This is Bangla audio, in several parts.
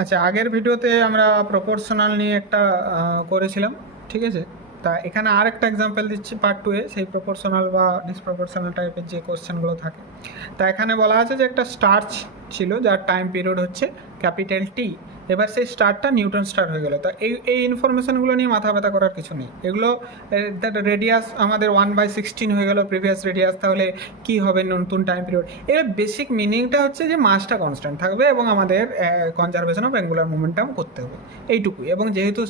আচ্ছা, আগের ভিডিওতে আমরা প্রপোর্শনাল নিয়ে একটা করেছিলাম, ঠিক আছে। তা এখানে আর একটা এক্সাম্পল দিচ্ছি পার্ট টু এ, সেই প্রপোর্শনাল বা ডিসপ্রপোর্শনাল টাইপের যে কোশ্চেনগুলো থাকে। তা এখানে বলা আছে যে একটা স্টার ছিল যার টাইম পিরিয়ড হচ্ছে ক্যাপিটাল টি। এবার সেই স্টারটা নিউটন স্টার হয়ে গেল। তো এই ইনফরমেশনগুলো নিয়ে মাথা ব্যথা করার কিছু নেই। এগুলো রেডিয়াস আমাদের 1/16 হয়ে গেল প্রিভিয়াস রেডিয়াস, তাহলে কি হবে নতুন টাইম পিরিয়ড। এর বেসিক মিনিংটা হচ্ছে যে মাসটা কনস্ট্যান্ট থাকবে এবং আমাদের কনজারভেশন অফ অ্যাঙ্গুলার মোমেন্টাম করতে হবে, এইটুকুই। এবং যেহেতু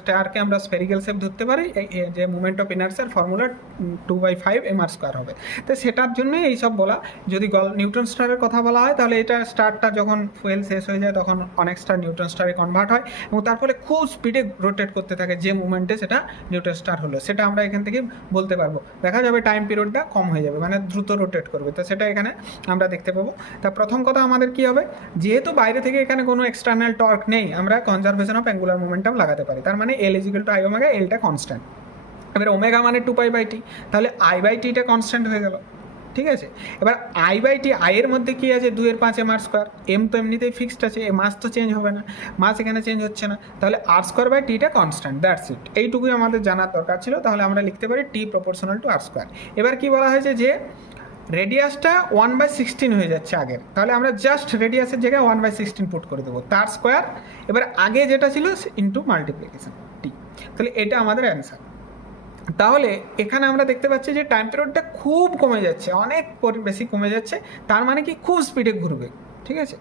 স্টারকে আমরা স্পেরিক্যাল শেপ ধরতে পারি, যে মুভমেন্ট অফ ইনার্সিয়ার ফর্মুলা 2/5 mr² হবে। তো সেটার জন্যই এইসব বলা। যদি নিউটন স্টারের কথা বলা হয়, তাহলে এটা স্টারটা যখন ফুয়েল শেষ হয়ে যায় তখন অনেক স্টার নিউটন স্টারে কনভার্ট হয় এবং তার ফলে খুব স্পিডে রোটেট করতে থাকে, যে মুভমেন্টে সেটা নিউটন স্টার হলো সেটা আমরা এখান থেকে বলতে পারবো। দেখা যাবে টাইম পিরিয়ডটা কম হয়ে যাবে, মানে দ্রুত রোটেট করবে। তো সেটা এখানে আমরা দেখতে পাবো। তা প্রথম কথা আমাদের কি হবে, যেহেতু বাইরে থেকে এখানে কোনো এক্সটার্নাল টর্ক নেই, আমরা কনজারভেশন অফ অ্যাঙ্গুলার মোমেন্টাম লাগাতে পারি। তার মানে L = I ওমেগা, এলটা কনস্ট্যান্ট। এবার ওমেগা মানে 2π/t, তাহলে I/tটা কনস্ট্যান্ট হয়ে গেল, ঠিক আছে। এবার I/t, I এর মধ্যে কী আছে, 2/5 mr²। এম তো এমনিতেই ফিক্সড আছে, মাস তো চেঞ্জ হবে না, মাস এখানে চেঞ্জ হচ্ছে না, তাহলে r²/tটা কনস্ট্যান্ট, দ্যাটস ইট। এইটুকুই আমাদের জানার দরকার ছিল। তাহলে আমরা লিখতে পারি T প্রপোর্শনাল টু r²। এবার কি বলা হয়েছে যে রেডিয়াসটা 1/16 হয়ে যাচ্ছে আগের, তাহলে আমরা জাস্ট রেডিয়াসের জায়গায় 1/16 পুট করে দেবো, তার স্কোয়ার এবার আগে যেটা ছিল ইন্টু মাল্টিপ্লিকেশন টি। তাহলে এটা আমাদের অ্যান্সার। তাহলে এখানে আমরা দেখতে পাচ্ছি যে টাইম পিরিয়ডটা খুব কমে যাচ্ছে, অনেক বেশি কমে যাচ্ছে। তার মানে কি খুব স্পিডে ঘুরবে, ঠিক আছে।